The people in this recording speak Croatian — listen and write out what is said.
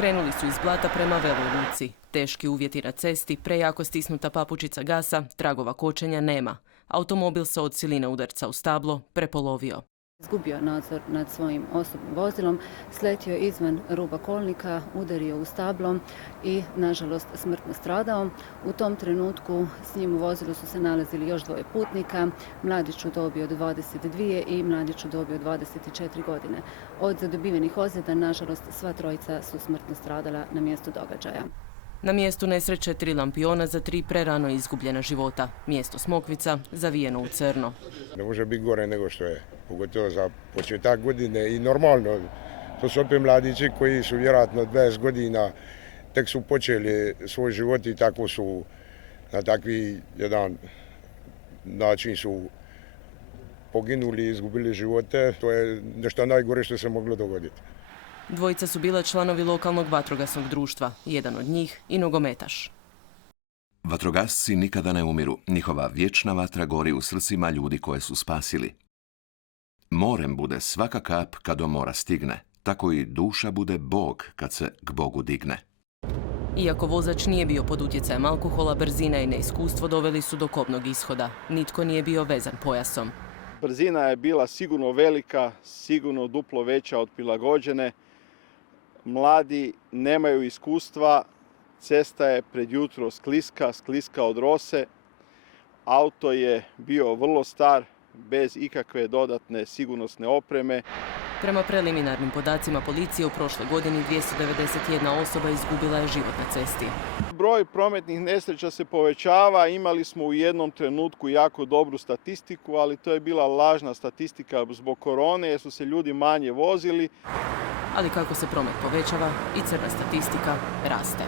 Krenuli su iz Blata prema Veloj Luci. Teški uvjeti na cesti, prejako stisnuta papučica gasa, tragova kočenja nema. Automobil se od siline udarca u stablo prepolovio. Izgubio nadzor nad svojim osobnim vozilom, sletio izvan ruba kolnika, udario u stablo i, nažalost, smrtno stradao. U tom trenutku s njim u vozilu su se nalazili još dvoje putnika, mladić u dobi od 22 i mladić u dobi od 24 godine. Od zadobivenih ozljeda, nažalost, sva trojica su smrtno stradala na mjestu događaja. Na mjestu nesreće 3 lampiona za 3 prerano izgubljena života. Mjesto Smokvica zavijeno u crno. Ne može biti gore nego što je, pogotovo za početak godine i normalno. To su opet mladići koji su vjerojatno 20 godina tek su počeli svoj život i tako su na takvi jedan način su poginuli i izgubili živote. To je nešto najgore što se moglo dogoditi. Dvojica su bila članovi lokalnog vatrogasnog društva, jedan od njih i nogometaš. Vatrogasci nikada ne umiru, njihova vječna vatra gori u srcima ljudi koje su spasili. Morem bude svaka kap kad do mora stigne, tako i duša bude Bog kad se k Bogu digne. Iako vozač nije bio pod utjecajem alkohola, brzina i neiskustvo doveli su do kobnog ishoda. Nitko nije bio vezan pojasom. Brzina je bila sigurno velika, sigurno duplo veća od prilagođene. Mladi nemaju iskustva, cesta je pred jutro skliska od rose. Auto je bio vrlo star, bez ikakve dodatne sigurnosne opreme. Prema preliminarnim podacima policije u prošloj godini 291 osoba izgubila je život na cesti. Broj prometnih nesreća se povećava, imali smo u jednom trenutku jako dobru statistiku, ali to je bila lažna statistika zbog korone jer su se ljudi manje vozili. Ali kako se promet povećava i crna statistika raste.